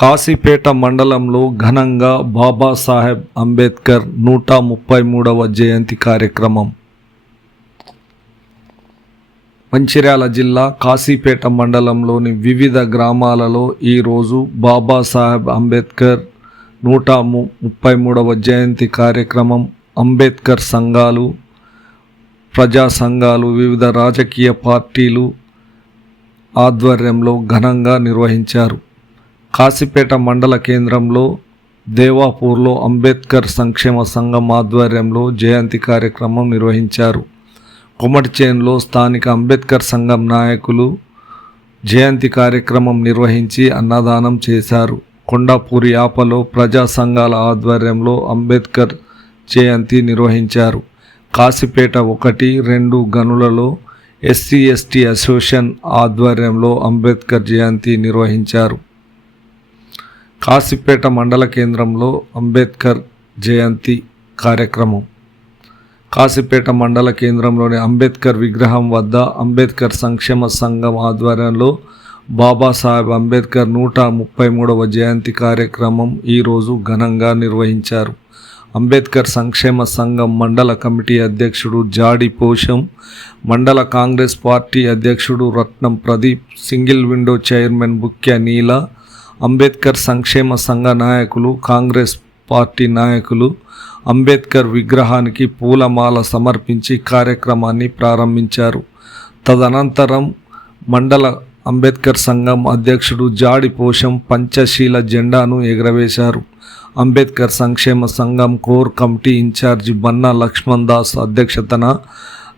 కాశీపేట మండలంలో ఘనంగా బాబాసాహెబ్ అంబేద్కర్ నూట ముప్పై మూడవ జయంతి కార్యక్రమం. మంచిర్యాల జిల్లా కాశీపేట మండలంలోని వివిధ గ్రామాలలో ఈరోజు బాబాసాహెబ్ అంబేద్కర్ నూట ము ముప్పై మూడవ జయంతి కార్యక్రమం. అంబేద్కర్ సంఘాలు ప్రజా సంఘాలు వివిధ రాజకీయ పార్టీలు ఆధ్వర్యంలో ఘనంగా నిర్వహించారు. కాశీపేట మండల కేంద్రంలో దేవాపూర్లో అంబేద్కర్ సంక్షేమ సంఘం ఆధ్వర్యంలో జయంతి కార్యక్రమం నిర్వహించారు. కొమటిచేన్లో స్థానిక అంబేద్కర్ సంఘం నాయకులు జయంతి కార్యక్రమం నిర్వహించి అన్నదానం చేశారు. కొండాపూరి యాపలో ప్రజా సంఘాల ఆధ్వర్యంలో అంబేద్కర్ జయంతి నిర్వహించారు. కాశీపేట ఒకటి రెండు గనులలో ఎస్సీ ఎస్టీ అసోసియేషన్ ఆధ్వర్యంలో అంబేద్కర్ జయంతి నిర్వహించారు. కాశీపేట మండల కేంద్రంలో అంబేద్కర్ జయంతి కార్యక్రమం. కాశీపేట మండల కేంద్రంలోని అంబేద్కర్ విగ్రహం వద్ద అంబేద్కర్ సంక్షేమ సంఘం ఆధ్వర్యంలో బాబాసాహెబ్ అంబేద్కర్ నూట ముప్పై మూడవ జయంతి కార్యక్రమం ఈరోజు ఘనంగా నిర్వహించారు. అంబేద్కర్ సంక్షేమ సంఘం మండల కమిటీ అధ్యక్షుడు జాడి పోషం మండల కాంగ్రెస్ పార్టీ అధ్యక్షుడు Ratnam Pradeep single window chairman Bukya Neela Ambedkar సంక్షేమ సంఘ నాయకులు కాంగ్రెస్ పార్టీ నాయకులు అంబేద్కర్ విగ్రహానికి పూలమాల సమర్పించి కార్యక్రమాన్ని ప్రారంభించారు. తదనంతరం మండల అంబేద్కర్ సంఘం అధ్యక్షుడు జాడి పోషం పంచశీల జెండాను ఎగరవేశారు. అంబేద్కర్ సంక్షేమ సంఘం core committee incharge Banna Laxman Das అధ్యక్షతన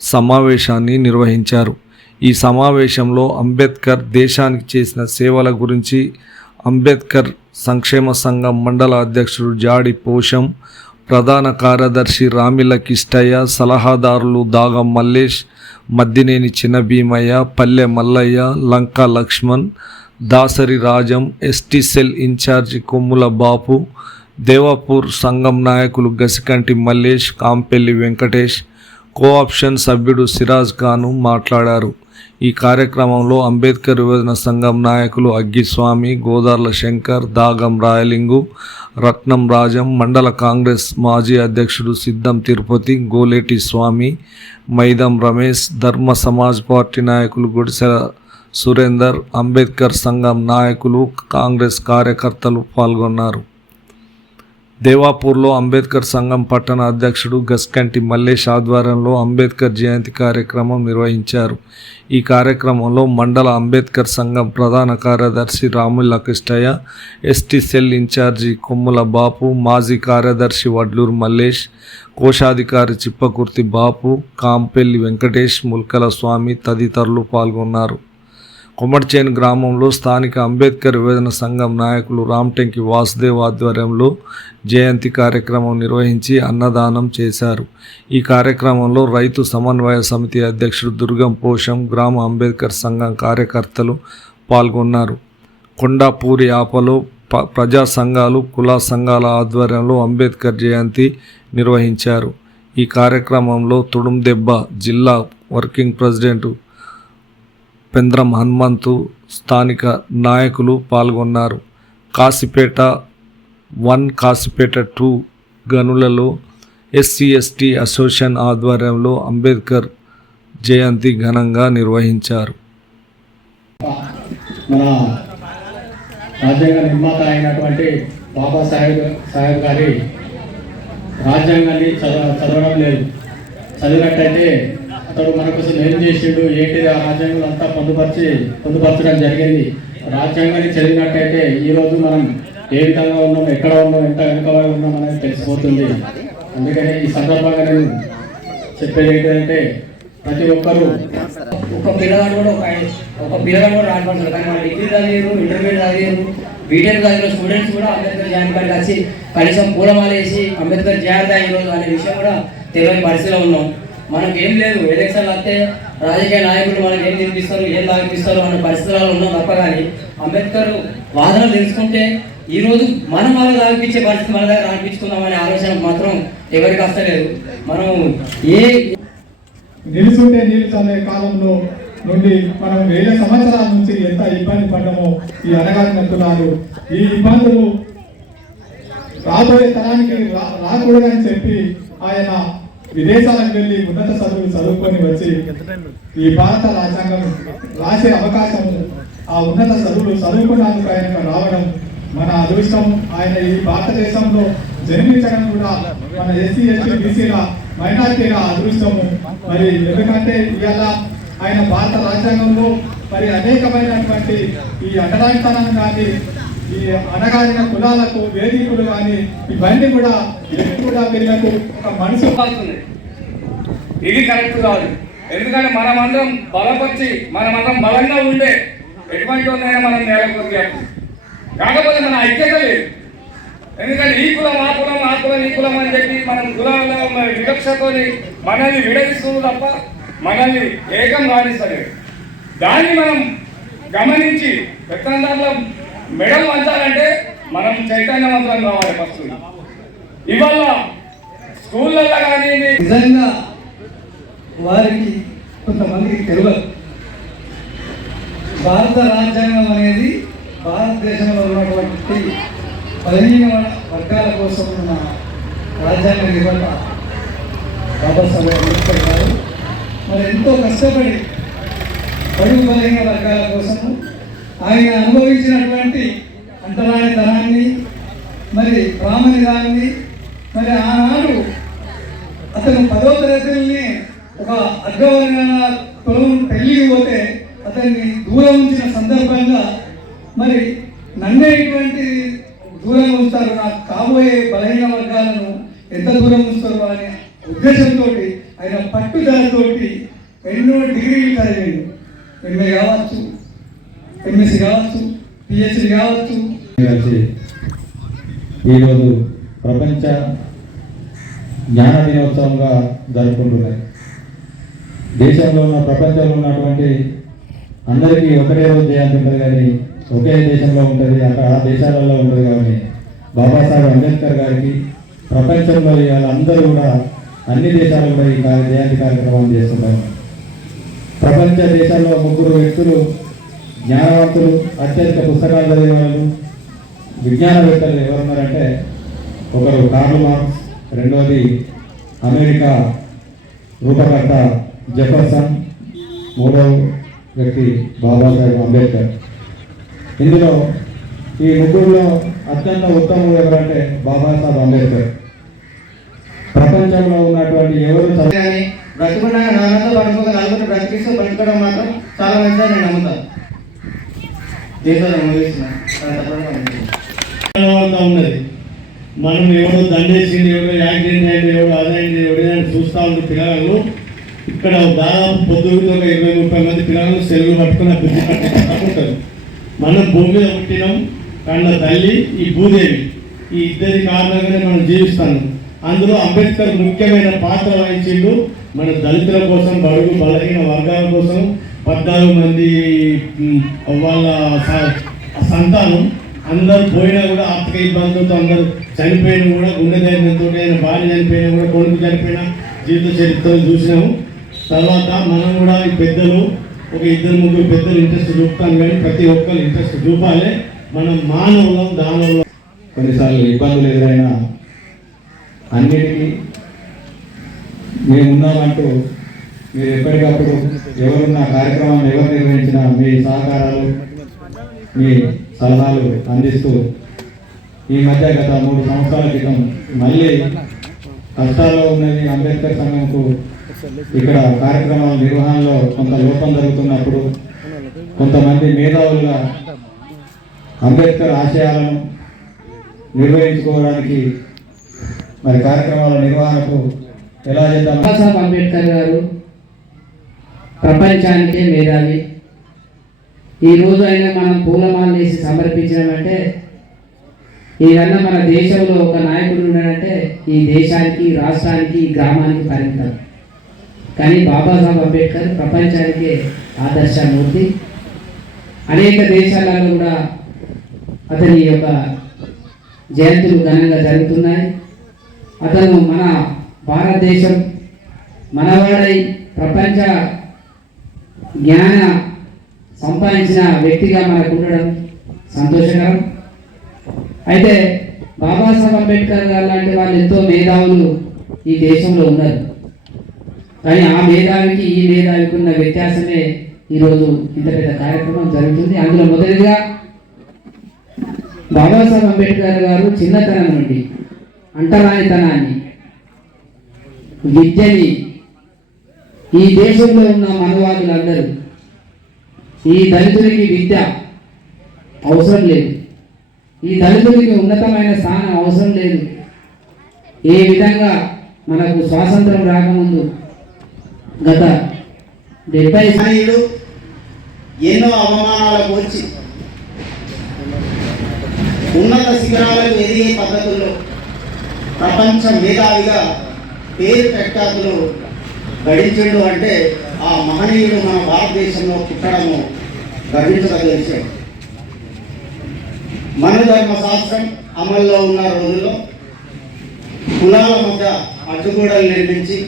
సమావేశాన్ని నిర్వహించారు. ఈ సమావేశంలో అంబేద్కర్ దేశానికి చేసిన సేవల గురించి అంబేద్కర్ సంక్షేమ సంఘం మండల అధ్యక్షుడు జాడి పోషం ప్రధాన కార్యదర్శి రామిల కిష్టయ్య సలహాదారులు దాగం Mallesh Maddineni Chinna Bheemaiah Palle Mallaiah Lanka Laxman Dasari Rajam ST cell incharge Kommula Bapu Devapur సంఘం నాయకులు గసికంటి మల్లేష్ కాంపెల్లి వెంకటేష్ కోఆప్షన్ సభ్యుడు సిరాజ్ ఖాను మాట్లాడారు. ఈ కార్యక్రమంలో అంబేద్కర్ విభజన సంఘం నాయకులు అగ్గిస్వామి గోదార్ల శంకర్ దాగం రాయలింగు రత్నం రాజం మండల కాంగ్రెస్ మాజీ అధ్యక్షుడు సిద్ధం తిరుపతి గోలేటి స్వామి మైదం రమేష్ ధర్మ సమాజ్ పార్టీ నాయకులు గుడిసెల సురేందర్ అంబేద్కర్ సంఘం నాయకులు కాంగ్రెస్ కార్యకర్తలు పాల్గొన్నారు. దేవాపూర్లో అంబేద్కర్ సంఘం పట్టణ అధ్యక్షుడు గస్కంటి మల్లేష్ ఆధ్వర్యంలో అంబేద్కర్ జయంతి కార్యక్రమం నిర్వహించారు. ఈ కార్యక్రమంలో మండల అంబేద్కర్ సంఘం ప్రధాన కార్యదర్శి రాముల Krishnaiah ST cell incharge Kommula బాపు మాజీ కార్యదర్శి వడ్లూరు మల్లేష్ కోశాధికారి చిప్పకుర్తి బాపు కాంపెల్లి వెంకటేష్ ముల్కల స్వామి తదితరులు పాల్గొన్నారు. కొమర్చేన్ గ్రామంలో స్థానిక అంబేద్కర్ విభజన సంఘం నాయకులు రామ్టెంకి వాసుదేవ్ ఆధ్వర్యంలో జయంతి కార్యక్రమం నిర్వహించి అన్నదానం చేశారు. ఈ కార్యక్రమంలో రైతు సమన్వయ సమితి అధ్యక్షుడు దుర్గం పోషం గ్రామ అంబేద్కర్ సంఘం కార్యకర్తలు పాల్గొన్నారు. కొండాపూరి ఆపలో ప ప్రజా సంఘాలు కుల సంఘాల ఆధ్వర్యంలో అంబేద్కర్ జయంతి నిర్వహించారు. ఈ కార్యక్రమంలో తుడుందెబ్బ జిల్లా వర్కింగ్ ప్రెసిడెంట్ పెంద్రం హనుమంతు స్థానిక నాయకులు పాల్గొన్నారు. కాశీపేట వన్ కాశీపేట టూ గనులలో ఎస్సీ ఎస్టీ అసోసియేషన్ ఆధ్వర్యంలో అంబేద్కర్ జయంతి ఘనంగా నిర్వహించారు. మన రాజ్యాంగ నిర్మాత అయినటువంటి బాబాసాహెబ్ సాహెబ్ గారి రాజ్యాంగాన్ని చదవ చదవడం లేదు. చదివినట్టయితే అతడు మన కోసం ఏం చేసిండు ఏంటిది ఆ రాజ్యాంగం అంతా పొందుపరిచి పొందుపరచడం జరిగింది. రాజ్యాంగాన్ని చదివినట్టయితే ఈరోజు మనం ఏ విధంగా ఉన్నాం ఎక్కడ ఉన్నాం ఎంత వెనుకబడి ఉన్నాం అనేది తెలిసిపోతుంది. అందుకని ఈ సందర్భంగా నేను చెప్పేది ఏంటంటే ప్రతి ఒక్కరూ ఒక పిల్లగాడు కూడా ఒక ఒక పిల్లగాడు కూడా రాకపోతారు కానీ మన డిగ్రీ చదివారు ఇంటర్మీడియట్ చదివారు బీటెక్ చదివిన స్టూడెంట్స్ కూడా అంబేద్కర్ జయంతి కాడికి వచ్చి కనీసం పూలమాల వేసి అంబేద్కర్ జయంతి ఈరోజు అనే విషయం కూడా తెలియని పరిస్థితిలో ఉన్నాం. మనకేం లేదు ఎలక్షన్లు వస్తే రాజకీయ నాయకులు మనకి ఏం తినిపిస్తారు ఏం తాగిపిస్తారు అనే పరిస్థితులలో ఉన్నాం తప్ప కానీ అంబేద్కర్ వాదనలు తెలుసుకుంటే ఈ రోజు మనం వాళ్ళు తాగిపించే పరిస్థితి మన దగ్గర రాపించుకుందాం అనే ఆలోచన మాత్రం ఎవరికి వస్తలేదు. మనం ఏ నిలుచుంటే నిలుచనే కాలంలో నుండి మనం వేల సంవత్సరాల నుంచి ఎంత ఇబ్బంది పడ్డామో ఈ అనగారిన కులాలు ఈ ఇబ్బందులు రాబోయే తరానికి రాకూడదని చెప్పి ఆయన విదేశాలకు వెళ్ళి ఉన్నత చదువులు చదువుకొని వచ్చి ఈ భారత రాజ్యాంగం రాసే అవకాశం ఆ ఉన్నత చదువులు చదువుకున్నందుకు ఆయనకు రావడం మన అదృష్టం. ఆయన ఈ భారతదేశంలో జన్మించడం కూడా మన ఎస్సీ ఎస్టీ బీసీల మైనార్టీల అదృష్టము మరి ఎందుకంటే ఇవాళ ఆయన భారత రాజ్యాంగంలో మరి అనేకమైనటువంటి ఈ అటరానితనం కానీ ఈ అనగారిన కులాలకు వేదికలు కానీ ఇవన్నీ కూడా ఎప్పుడు కూడా వీళ్ళకు ఒక మనసు వస్తుంది ఇది కరెక్ట్ కాదు. ఎందుకంటే మనమందరం బలపరిచి మనమందరం బలంగా ఉండే ఎటువంటి ఉందైనా మనం నేలకొద్ది కాకపోతే మన ఐక్యత లేదు. ఎందుకంటే ఈ కులం ఆ కులం ఆ కులం ఈ కులం అని చెప్పి మనం కులాల వివక్షతోని మనల్ని విడదీస్తుంది తప్ప మనల్ని ఏకం కానిస్తలేదు దాన్ని మనం గమనించి పెత్తందారుల మెడలు వంచాలంటే మనం చైతన్యవంతం కావాలి ఫస్ట్. ఇవాళ స్కూళ్ళల్లో కానీ నిజంగా వారికి కొంతమందికి తెలియదు భారత రాజ్యాంగం అనేది భారతదేశంలో ఉన్నటువంటి బలహీన వర్గాల కోసం ఉన్న రాజ్యాంగ నిర్వహణ బాబాసాహెబ్ అంబేద్కర్ గారు. మరి ఎంతో కష్టపడి బడుగు బలహీన వర్గాల కోసము ఆయన అనుభవించినటువంటి అంటరానితనాన్ని మరి ప్రామనిదాన్ని మరి ఆనాడు అతను పదో తరగతిని ఒక అగ్రవర్ణ కులం పెళ్ళికి పోతే అతన్ని దూరం ఉంచిన సందర్భంగా మరి నన్నే ఇటువంటి దూరంగా ఉంచుతారు? నాకు కాబోయే బలహీన వర్గాలను ఎంత దూరం ఉంచుతారు అనే ఉద్దేశంతో ఆయన పట్టుదలతోటి ఎన్నో డిగ్రీలు చదివాడు. ఎంఏ కావచ్చు ఎంఎస్సి కావచ్చు పిహెచ్డి కావచ్చు. ఈరోజు ప్రపంచ జ్ఞాన దినోత్సవంగా జరుపుకుంటున్నాయి. దేశంలో ఉన్న ప్రపంచంలో ఉన్నటువంటి అందరికీ ఒకటే రోజు జయంతి ఉంటుంది కానీ ఒకే దేశంలో ఉంటుంది అక్కడ ఆ దేశాలలో ఉంటుంది కాబట్టి బాబాసాహెబ్ అంబేద్కర్ గారికి ప్రపంచంలో ఇవాళ అందరూ కూడా అన్ని దేశాలు కూడా ఈ కార్య- జయంతి కార్యక్రమం చేస్తున్నారు ప్రపంచ దేశాల్లో ముగ్గురు వ్యక్తులు జ్ఞానవంతులు అత్యధిక పుస్తకాలు చదివే వాళ్ళు విజ్ఞానవేత్తలు ఎవరున్నారంటే ఒకరు కార్ల్ మార్క్స్ రెండవది అమెరికా రూపకర్త జెఫర్సన్ మూడవ వ్యక్తి బాబాసాహెబ్ అంబేద్కర్. ఇందులో ఈ ముగ్గురులో అత్యంత ఉత్తముడు ఎవరంటే బాబాసాహెబ్ అంబేద్కర్. ప్రపంచంలో ఉన్నటువంటి ఎవరు చదువు కానీ బ్రతుకున్నాక నాన్నతో పడుకోక నలుగురు బ్రతికిస్తూ బతకడం మాత్రం చాలా మంచిదని నేను నమ్ముతాను. దీంతో ముగిస్తున్నాను ఉన్నది. మనం ఎవడో దండేసింది ఎవడో యాక్సిడెంట్ అయింది ఎవడో అదైంది ఎవడైనా చూస్తా ఉంది పిల్లలు ఇక్కడ దాదాపు పొద్దుగుతో ఒక ఇరవై ముప్పై మంది పిల్లలు సెలవు పట్టుకుని బుద్ధి పట్టుకుంటారు మనం భూమి మీద పుట్టినాం కన్న తల్లి ఈ భూదేవి. ఈ ఇద్దరి కారణంగానే మనం జీవిస్తాను అందులో అంబేద్కర్ ముఖ్యమైన పాత్ర వహించిండు. మన దళితుల కోసం బడుగు బలహీన వర్గాల కోసం పద్నాలుగు మంది వాళ్ళ స- సంతానం. అందరు పోయినా కూడా ఆర్థిక ఇబ్బందులతో అందరూ చనిపోయినా కూడా గుండె ధైర్యంతో అయినా భార్య చనిపోయినా కూడా కొడుకు చనిపోయినా జీవిత చరిత్రను చూసినాము. తర్వాత మనం కూడా ఈ పెద్దలు ఒక ఇద్దరు ముగ్గురు పెద్దలు ఇంట్రెస్ట్ చూపుతాం కానీ ప్రతి ఒక్కరు ఇంట్రెస్ట్ చూపాలి. మనం మానవులం దానవులం. కొన్నిసార్లు ఇబ్బందులు ఎదురైనా అన్నిటికీ మేమున్నామంటూ మీరు ఎప్పటికప్పుడు ఎవరున్న కార్యక్రమాన్ని ఎవరు నిర్వహించినా మీ సహకారాలు మీ సలహాలు అందిస్తూ ఈ మధ్య గత మూడు సంవత్సరాల క్రితం మళ్ళీ కష్టాల్లో ఉన్నది అంబేద్కర్ సంఘంకు ఇక్కడ కార్యక్రమాల నిర్వహణలో కొంత లోపం జరుగుతున్నప్పుడు కొంతమంది మేధావులుగా అంబేద్కర్ ఆశయాలను నిర్వహించుకోవడానికి మరి కార్యక్రమాల నిర్వహణకు ఎలా చేద్దాం? అంబేద్కర్ గారు ప్రపంచానికే మేధావి. ఈ రోజు అయినా మనం పూలమాల వేసి సమర్పించామంటే ఏదన్నా మన దేశంలో ఒక నాయకుడు ఉన్నాడంటే ఈ దేశానికి రాష్ట్రానికి ఈ గ్రామానికి పరిమితం. కానీ బాబాసాహెబ్ అంబేద్కర్ ప్రపంచానికే ఆదర్శమూర్తి. అనేక దేశాలలో కూడా అతని యొక్క జయంతులు ఘనంగా జరుగుతున్నాయి. అతను మన భారతదేశం మనవాడై ప్రపంచ జ్ఞాన సంపాదించిన వ్యక్తిగా మనకు ఉండడం సంతోషకరం. అయితే బాబాసాహెబ్ అంబేద్కర్ గారు లాంటి వాళ్ళు ఎంతో మేధావులు ఈ దేశంలో ఉన్నారు. కానీ ఆ మేధావికి ఈ మేధావికి ఉన్న వ్యత్యాసమే ఈరోజు ఇంత పెద్ద కార్యక్రమం జరుగుతుంది. అందులో మొదటిగా బాబాసాహెబ్ అంబేద్కర్ గారు చిన్నతనం నుండి అంటరానితనాన్ని విద్యని ఈ దేశంలో ఉన్న మనవాదులందరూ ఈ దళితుడికి విద్య అవసరం లేదు. ఈ దళితుడికి ఉన్నతమైన స్థానం అవసరం లేదు. ఏ విధంగా మనకు స్వాతంత్రం రాకముందు గత డెబ్బై స్థాయిలు ఎన్నో అవమానాలకు వచ్చి ఉన్నత శిఖరాలకు ఎదిగే పద్ధతుల్లో ప్రపంచ మేధావిగా పేరు ప్రఖ్యాతులు గడించడు అంటే ఆ మహనీయుడు మన భారతదేశంలో పుట్టడము గర్వించదగ్గ విషయం. మనధర్మ శాస్త్రం అమల్లో ఉన్న రోజుల్లో కులాల మధ్య అడ్డుగోడలు నిర్మించి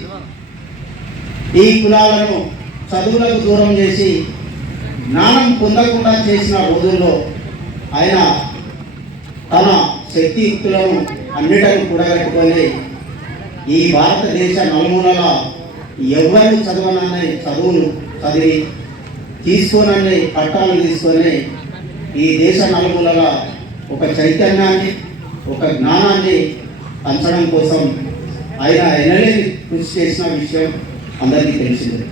ఈ కులాలను చదువులకు దూరం చేసి జ్ఞానం పొందకుండా చేసిన రోజుల్లో ఆయన తన శక్తియుక్తులను అన్నిటను కూడగట్టుకొని ఈ భారతదేశ నలుమూలల ఎవరిని చదవనని చదువులు చదివి తీసుకోనని పట్టాలు తీసుకొని ఈ దేశ నలుమూలల ఒక చైతన్యాన్ని ఒక జ్ఞానాన్ని పంచడం కోసం ఆయన ఎనలేని కృషి చేసిన విషయం అందరికీ తెలిసిందే.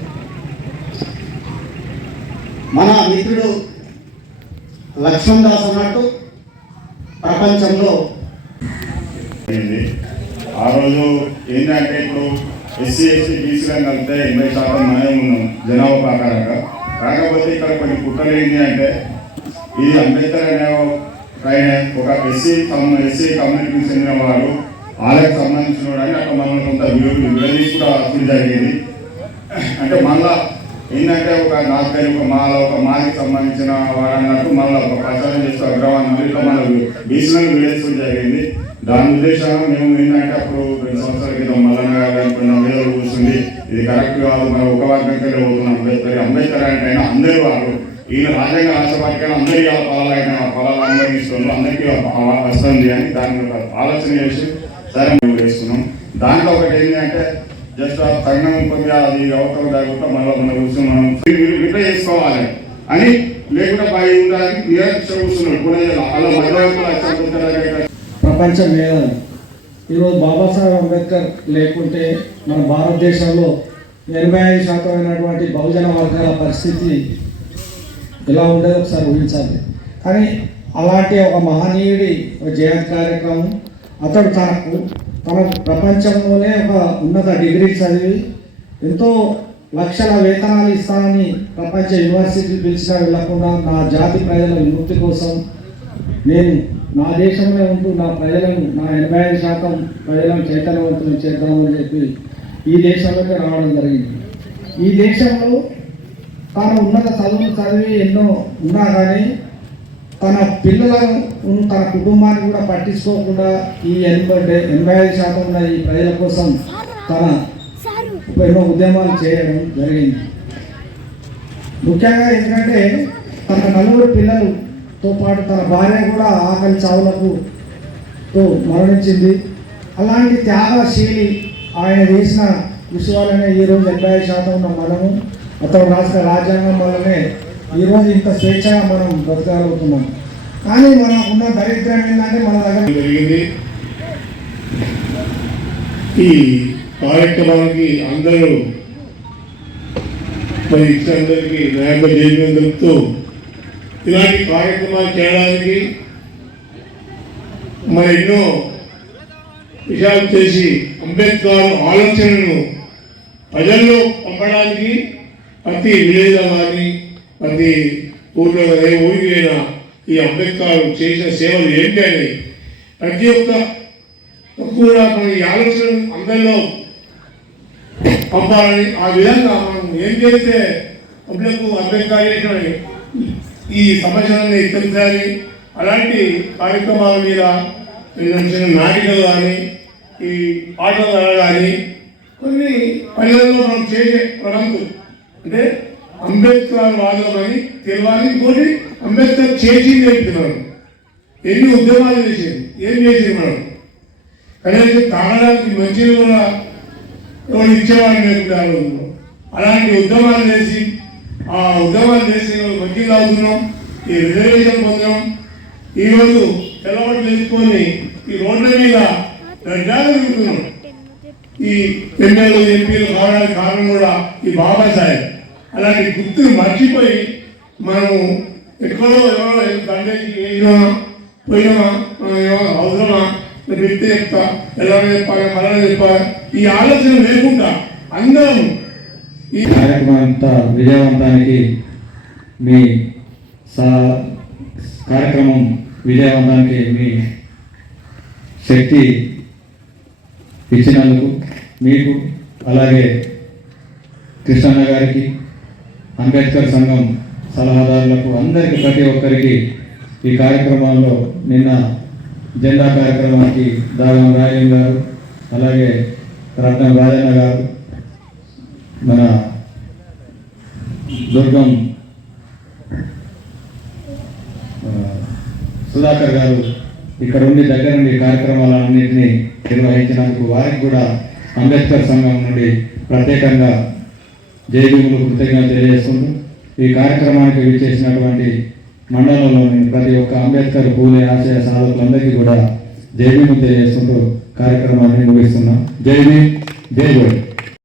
మన మిత్రుడు లక్ష్మణ్ దాస్ అన్నట్టు ప్రపంచంలో ఆ రోజు ఏంటంటే ఇప్పుడు ఎస్సీ ఎస్సీ బీసీలను కలిపితే ఎనభై శాతం మనమే ఉన్నాం జనాభా ప్రకారంగా. కాకపోతే ఇక్కడ కొన్ని కుట్రలు ఏంటి అంటే ఇది అంబేద్కర్ అనే ఒక ఒక ఎస్సీ ఎస్సీ కమ్యూనిటీకి చెందిన వాడు వాళ్ళకి సంబంధించిన వాడు అని మమ్మల్ని మనం కొంత విడదీసి కూడా అప్పుడు జరిగేది. అంటే మళ్ళా ఏంటంటే ఒక నాలుగైదు ఒక మాల ఒక మాలకి సంబంధించిన వాడు అన్నట్టు మళ్ళీ ఒక ప్రచారం చేస్తూ అగ్రవాన్ని ఇట్లా మన బీసీలను విడేస్తూ జరిగింది. దాని ఉద్దేశంగా మేము ఏంటంటే అప్పుడు రెండు సంవత్సరాల క్రితం మల్లన్న గారు అనుకున్న మీద కూర్చుంది. ఇది కరెక్ట్ కాదు. మనం ఒక వర్గంకే పోతున్నాం. అంబేద్కర్ అంబేద్కర్ అంటే ఆయన అందరి వారు ఈయన రాజ్యాంగ రాష్ట్రపతిగా అందరి పొలాలైన పొలాలు అందరికీ ఇస్తున్నారు అందరికీ వస్తుంది అని దాని ఒక ఆలోచన చేసి సరే మేము వేసుకున్నాం దాంట్లో ఒకటి ఏంటంటే జస్ట్ ఆ తగినం కొద్దిగా అది అవతల కాకుండా మళ్ళీ మనం కూర్చొని మనం రిప్లై చేసుకోవాలి అని లేకుండా బాగా ఉండడానికి నిరాక్ష కూర్చున్నాడు. కూడా అలా మధ్యవర్తులు ప్రపంచ మేధావి ఈరోజు బాబాసాహెబ్ అంబేద్కర్ లేకుంటే మన భారతదేశంలో ఎనభై ఐదు శాతమైనటువంటి బహుజన వర్గాల పరిస్థితి ఎలా ఉండేది ఒకసారి ఊహించాలి. కానీ అలాంటి ఒక మహనీయుడి జయంతి కార్యక్రమం అతడు తనకు తన ప్రపంచంలోనే ఒక ఉన్నత డిగ్రీ చదివి ఎంతో లక్షల వేతనాలు ఇస్తానని ప్రపంచ యూనివర్సిటీ పిలిచినా వెళ్ళకుండా నా జాతి ప్రజల విముక్తి కోసం నేను నా దేశంలో ఉంటూ నా ప్రజలను నా ఎనభై ఐదు శాతం ప్రజలను చైతన్యవంతులు చేద్దామని చెప్పి ఈ దేశంలోకి రావడం జరిగింది. ఈ దేశంలో తాను ఉన్నత చదువులు చదివి ఎన్నో ఉన్నా కానీ తన పిల్లలను తన కుటుంబాన్ని కూడా పట్టించుకోకుండా ఈ ఎనభై ఎనభై ఐదు శాతం ఉన్న ఈ ప్రజల కోసం తన ఎన్నో ఉద్యమాలు చేయడం జరిగింది. ముఖ్యంగా ఎందుకంటే తన నలుగురు పిల్లలు తో పాటు తన భార్య కూడా ఆకలి చావులకు తో మరణించింది. అలాంటి త్యాగశీలి ఆయన చేసిన విషయాలనే ఈరోజు డెబ్బై ఐదు శాతం ఉన్న మనము అతను రాష్ట్ర రాజ్యాంగం వల్లనే ఈరోజు ఇంత స్వేచ్ఛగా మనం బ్రతకాలవుతున్నాం కానీ మనం ఉన్న దరిద్రం ఏంటంటే మన దగ్గర జరిగింది. ఈ కార్యక్రమానికి అందరూ మరి ఇచ్చినందరికీ నాయక జైలు తెలుపుతూ ఇలాంటి కార్యక్రమాలు చేయడానికి మరి ఎన్నో విషయాలు చేసి అంబేద్కర్ ఆలోచనలను ప్రజల్లో పంపడానికి ప్రతి విలేజ్లో కానీ ప్రతి ఊర్లో ఏ ఊరికి ఈ అంబేద్కర్ చేసిన సేవలు ఏంటి అని ప్రతి ఒక్క కూడా మన ఈ ఆలోచన అందరిలో పంపాలని ఆ విధంగా మనం ఏం చేస్తే పబ్లిక్ అంబేద్కర్ చేసిన ఈ సమాజాన్ని హెచ్చరించాలి. అలాంటి కార్యక్రమాల మీద చిన్న నాటికలు కానీ ఈ పాటలు కానీ కొన్ని పనులలో మనం చేసే ప్రణంతులు అంటే అంబేద్కర్ వాదం అని తెలియాలి ఇంకోటి అంబేద్కర్ చేసింది చెప్తున్నాను ఎన్ని ఉద్యమాలు చేసింది ఏం చేసింది మనం? కనీసం తాగడానికి మంచిది కూడా ఇచ్చేవాడిని లేకుండా అలాంటి ఉద్యమాలు చేసి ఆ ఉద్యోగాలు చేసి వకీలు అవుతున్నాం ఈ రిజర్వేషన్ పొందాం ఈరోజు తెల్లబడి వేసుకొని ఈ రోడ్ల మీద గడ్డాలు తిరుగుతున్నాం. ఈ ఎమ్మెల్యేలు ఎంపీలు కావడానికి కారణం కూడా ఈ బాబాసాహెబ్. అలాంటి గుర్తును మర్చిపోయి మనము ఎక్కడో ఎవరో దండకి వేసినా పోయినామా అవసరమా? వ్యక్తి చెప్తా ఎలా చెప్పాలి మరణ చెప్పాలి? ఈ ఆలోచన లేకుండా అందరం ఈ కార్యక్రమం అంతా విజయవంతానికి మీ సా కార్యక్రమం విజయవంతానికి మీ శక్తి ఇచ్చినందుకు మీకు అలాగే కృష్ణన్న గారికి అంబేద్కర్ సంఘం సలహాదారులకు అందరికీ ప్రతి ఒక్కరికి ఈ కార్యక్రమంలో నిన్న జెండా కార్యక్రమానికి దాగం రాజన్ గారు అలాగే రత్నం రాజన్న గారు మన దుర్గం సుధాకర్ గారు ఇక్కడ ఉండి దగ్గర నుండి కార్యక్రమాలన్నింటినీ నిర్వహించినందుకు వారికి కూడా అంబేద్కర్ సంఘం నుండి ప్రత్యేకంగా జైబీములు కృతజ్ఞత తెలియజేస్తుంది ఈ కార్యక్రమానికి విచ్చేసినటువంటి మండలంలోని ప్రతి ఒక్క అంబేద్కర్ పూలే ఆశయ సాధకులందరికీ కూడా జైబీము తెలియజేస్తుంటూ కార్యక్రమాన్ని ముగిస్తున్నాం. జై భీమ్ జై